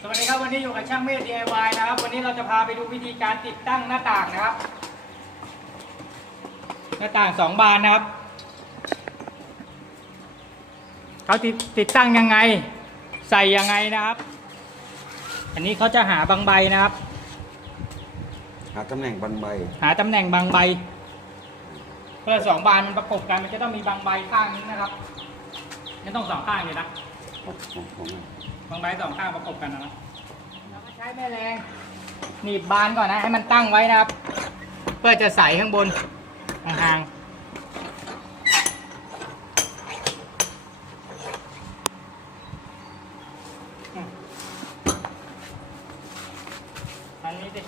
สวัสดีครับวันนี้อยู่กับช่างเมธ DIY นะครับ วันนี้เราจะพาไปดูวิธีการติดตั้งหน้าต่างนะครับ หน้าต่างสองบานนะครับเขาติดติดตั้งยังไงใส่ยังไงนะครับ อันนี้เขาจะหาบางใบนะครับ หาตำแหน่งบันใบหาตำแหน่งบางใบเพื่อสองบานมันประกบกันมันจะต้องมีบางใบข้างนึงนะครับไม่ต้องสองข้างเลยนะ ของของของ บางใบสองข้างประกบกันนะเราก็ใช้แม่แรงหนีบบานก่อนนะให้มันตั้งไว้นะครับ เพื่อจะใส่ข้างบนห่างๆอืมทางนี้สิ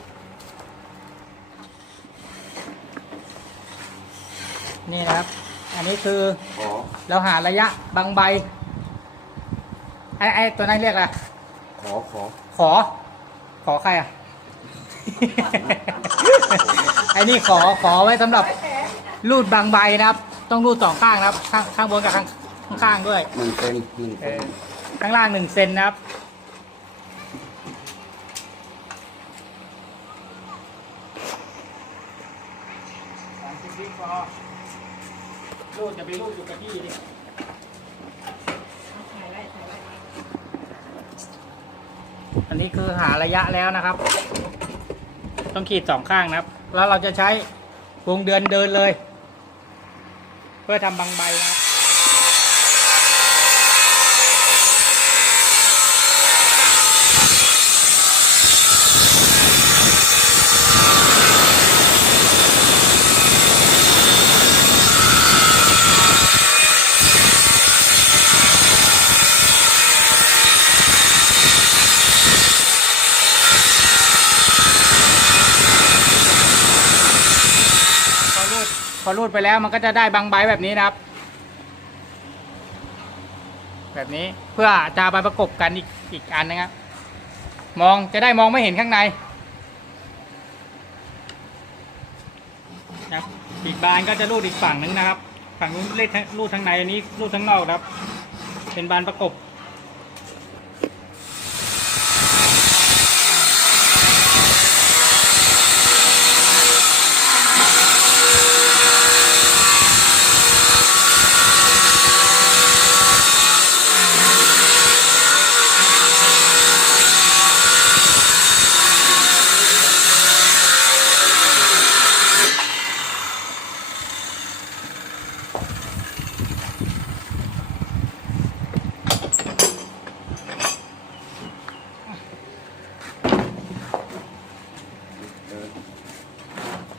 นี่นะครับ อันนี้คือขอเราหาระยะบางใบ ไอ้ไอ้ตัวนั้นเรียกอะไร ขอขอขอ ขอใครอะ ไอ้นี่ขอขอไว้สำหรับรูดบางใบนะครับ ต้องรูดสองข้างนะครับ ข้างข้างบนกับข้างข้างๆด้วย หนึ่งเซนหนึ่งเอเซนอข้างล่างหนึ่งเซนนะครับสามสิบวิพอรูดจะไปรูดอยู่กับที่ดิ อันนี้คือหาระยะแล้วนะครับ ต้องขีดสองข้างนะครับ แล้วเราจะใช้วงเดือนเดินเลย เพื่อทำบางใบนะครับ อรูดไปแล้วมันก็จะได้บางใบแบบนี้นะครับ แบบนี้เพื่อจะไปประกบกันอีกอีกอันนะครับ มองจะได้มองไม่เห็นข้างในครับอีกบานก็จะรูดอีกฝั่งนึงนะครับ ฝั่งนู้นเลดทั้งรูดทั้งในอันนี้รูดทั้งนอกครับ เป็นบานประกบ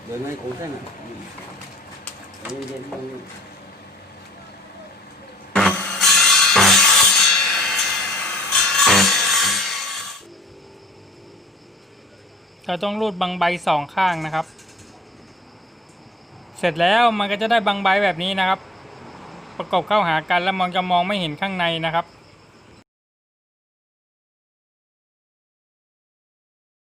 เดินให้คงเส้นอะเย็นเย็นมึงเราต้องรูดบางใบสองข้างนะครับ เสร็จแล้วมันก็จะได้บางใบแบบนี้นะครับ ประกบเข้าหากันแล้วมันจะมองไม่เห็นข้างในนะครับ